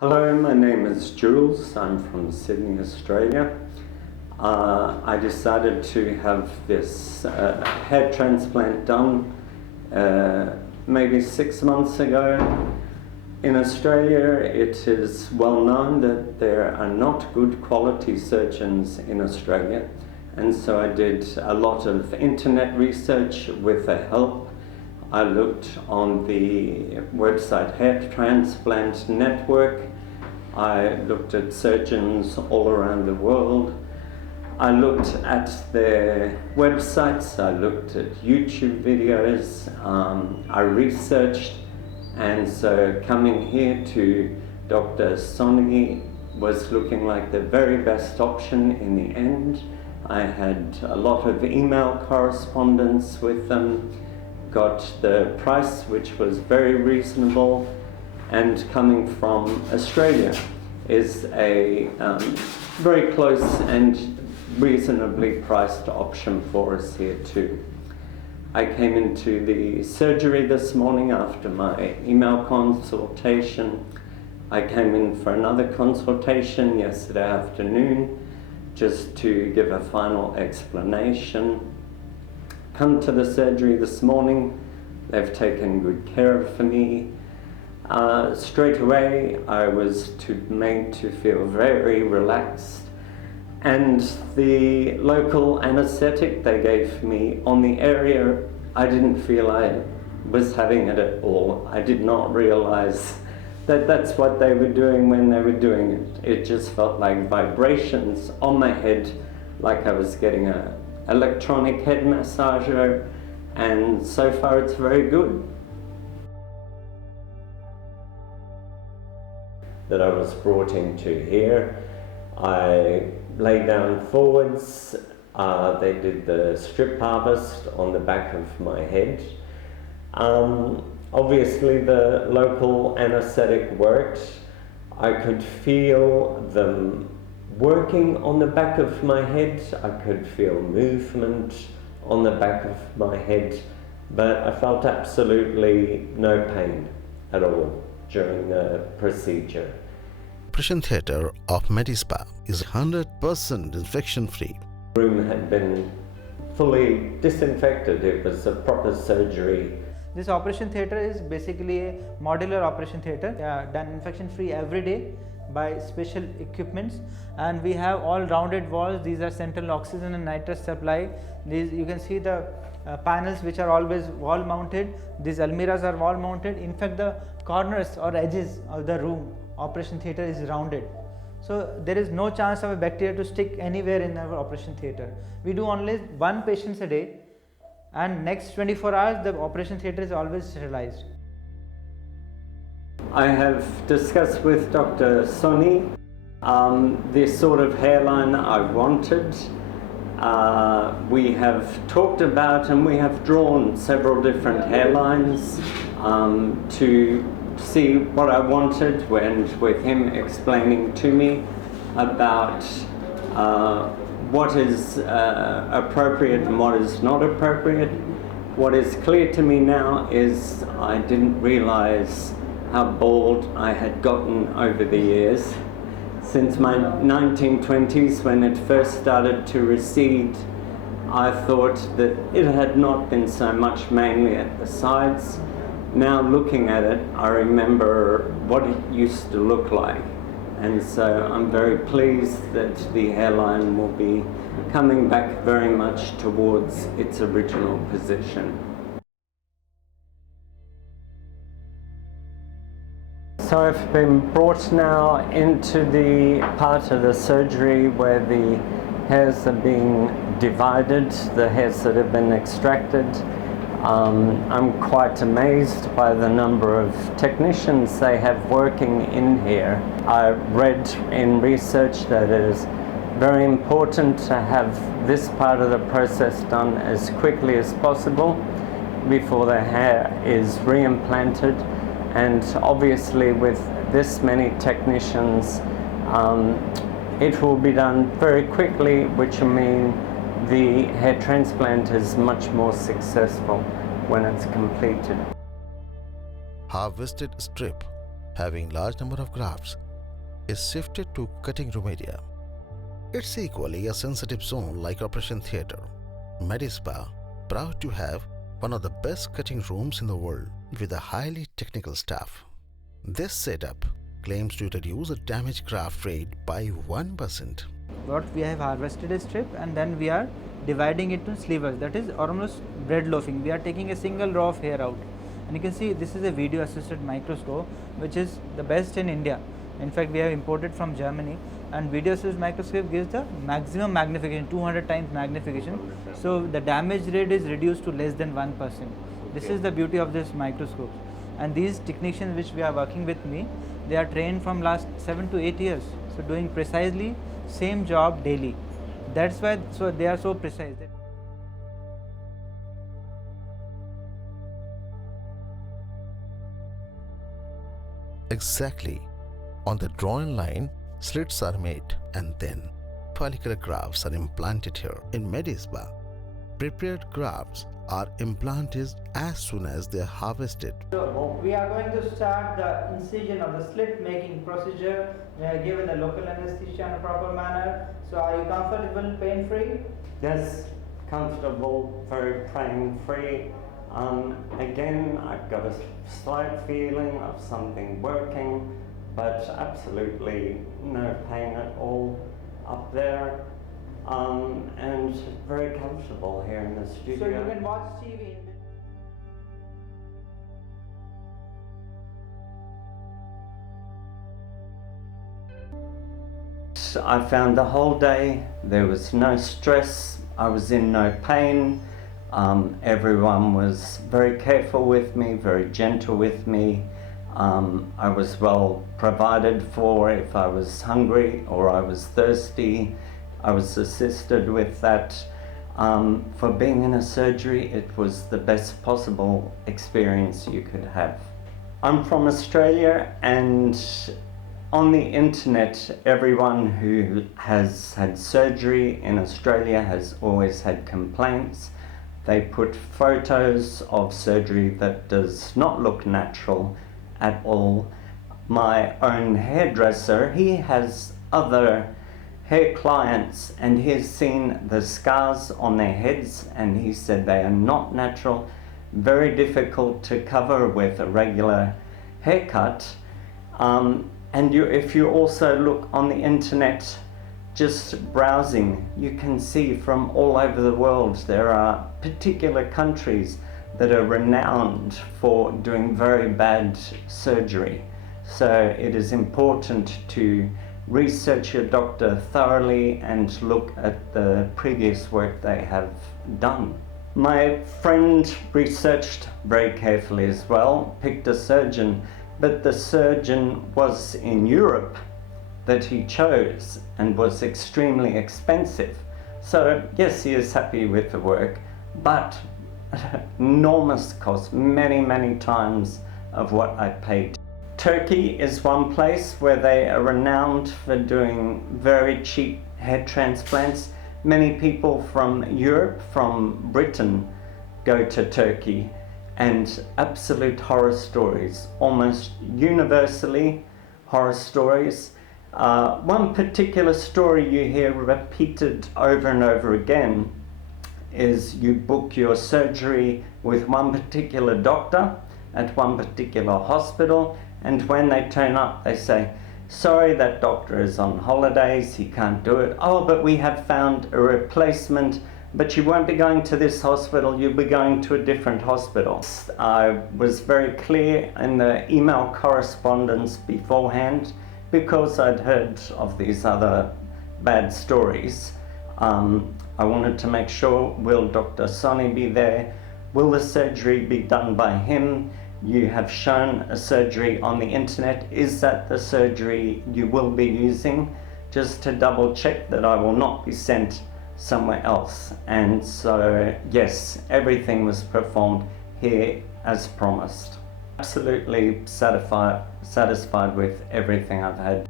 Hello, my name is Jules. I'm from Sydney, Australia. I decided to have this hair transplant done maybe 6 months ago. In Australia, it is well known that there are not good quality surgeons in Australia, and so I did a lot of internet research with the help. I looked on the website Hair Transplant Network. I looked at surgeons all around the world. I looked at their websites, I looked at YouTube videos, I researched, and so coming here to Dr. Soni was looking like the very best option in the end. I had a lot of email correspondence with them, got the price which was very reasonable, and coming from Australia is a very close and reasonably priced option for us here too. I came into the surgery this morning after my email consultation. I came in for another consultation yesterday afternoon just to give a final explanation. Come to the surgery this morning. They've taken good care of me. Straight away I was made to feel very relaxed, and the local anesthetic they gave me on the area, I didn't feel I was having it at all. I did not realize that that's what they were doing when they were doing it. It just felt like vibrations on my head, like I was getting an electronic head massager, and so far it's very good. That I was brought into here, I lay down forwards. They did the strip harvest on the back of my head. Obviously the local anesthetic worked. I could feel them working on the back of my head. I could feel movement on the back of my head, but I felt absolutely no pain at all during the procedure. Operation theatre of Medispa is 100% infection-free. The room had been fully disinfected. It was a proper surgery. This operation theatre is basically a modular operation theatre, done infection-free every day by special equipments, and we have all rounded walls. These are central oxygen and nitrous supply. These, you can see the panels which are always wall mounted. These almirahs are wall mounted. In fact, the corners or edges of the room operation theatre is rounded, so there is no chance of a bacteria to stick anywhere in our operation theatre. We do only one patient a day, and next 24 hours the operation theatre is always sterilized. I have discussed with Dr. Soni the sort of hairline I wanted. We have talked about and we have drawn several different hairlines to see what I wanted, and with him explaining to me about what is appropriate and what is not appropriate. What is clear to me now is I didn't realize how bald I had gotten over the years. Since my 1920s, when it first started to recede, I thought that it had not been so much mainly at the sides. Now looking at it, I remember what it used to look like, and so I'm very pleased that the hairline will be coming back very much towards its original position. So I've been brought now into the part of the surgery where the hairs are being divided, the hairs that have been extracted. I'm quite amazed by the number of technicians they have working in here. I read in research that it is very important to have this part of the process done as quickly as possible before the hair is reimplanted, and obviously with this many technicians it will be done very quickly, which will mean the hair transplant is much more successful when it's completed. Harvested strip having large number of grafts is shifted to cutting room area. It's equally a sensitive zone like operation theatre. Medispa, proud to have one of the best cutting rooms in the world with a highly technical staff. This setup claims to reduce the damaged graft rate by 1%. What we have harvested is strip and then we are dividing it into slivers, that is almost bread loafing. We are taking a single row of hair out, and you can see this is a video assisted microscope which is the best in India. In fact, we have imported from Germany, and video assisted microscope gives the maximum magnification, 200 times magnification, so the damage rate is reduced to less than 1%. This is the beauty of this microscope, and these technicians which we are working with me, they are trained from last 7 to 8 years, so doing precisely same job daily. That's why they are so precise. Exactly. On the drawn line, slits are made and then follicular grafts are implanted here. In Medispa, prepared grafts are implanted as soon as they are harvested. So we are going to start the incision of the slit making procedure. We are given the local anesthesia in a proper manner. So are you comfortable, pain free? Yes, comfortable, very pain free. Again, I've got a slight feeling of something working, but absolutely no pain at all up there, and very comfortable here in the studio. So you can watch TV. I found the whole day there was no stress, I was in no pain. Everyone was very careful with me, very gentle with me. I was well provided for if I was hungry or I was thirsty. I was assisted with that. For being in a surgery, it was the best possible experience you could have. I'm from Australia, and on the internet, everyone who has had surgery in Australia has always had complaints. They put photos of surgery that does not look natural at all. My own hairdresser, he has other hair clients, and he's seen the scars on their heads, and he said they are not natural, very difficult to cover with a regular haircut. If you also look on the internet, just browsing, you can see from all over the world there are particular countries that are renowned for doing very bad surgery. So it is important to research your doctor thoroughly and look at the previous work they have done. My friend researched very carefully as well, picked a surgeon, but the surgeon was in Europe that he chose and was extremely expensive. So yes, he is happy with the work, but enormous cost, many times of what I paid. Turkey is one place where they are renowned for doing very cheap hair transplants. Many people from Europe, from Britain, go to Turkey, and absolute horror stories, almost universally horror stories. One particular story you hear repeated over and over again is you book your surgery with one particular doctor at one particular hospital, and when they turn up they say, sorry, that doctor is on holidays, he can't do it. Oh, but we have found a replacement, but you won't be going to this hospital, you'll be going to a different hospital. I was very clear in the email correspondence beforehand, because I'd heard of these other bad stories. I wanted to make sure, will Dr. Soni be there? Will the surgery be done by him? You have shown a surgery on the internet. Is that the surgery you will be using? Just to double check that I will not be sent somewhere else. And so, yes, everything was performed here as promised. Absolutely satisfied with everything I've had.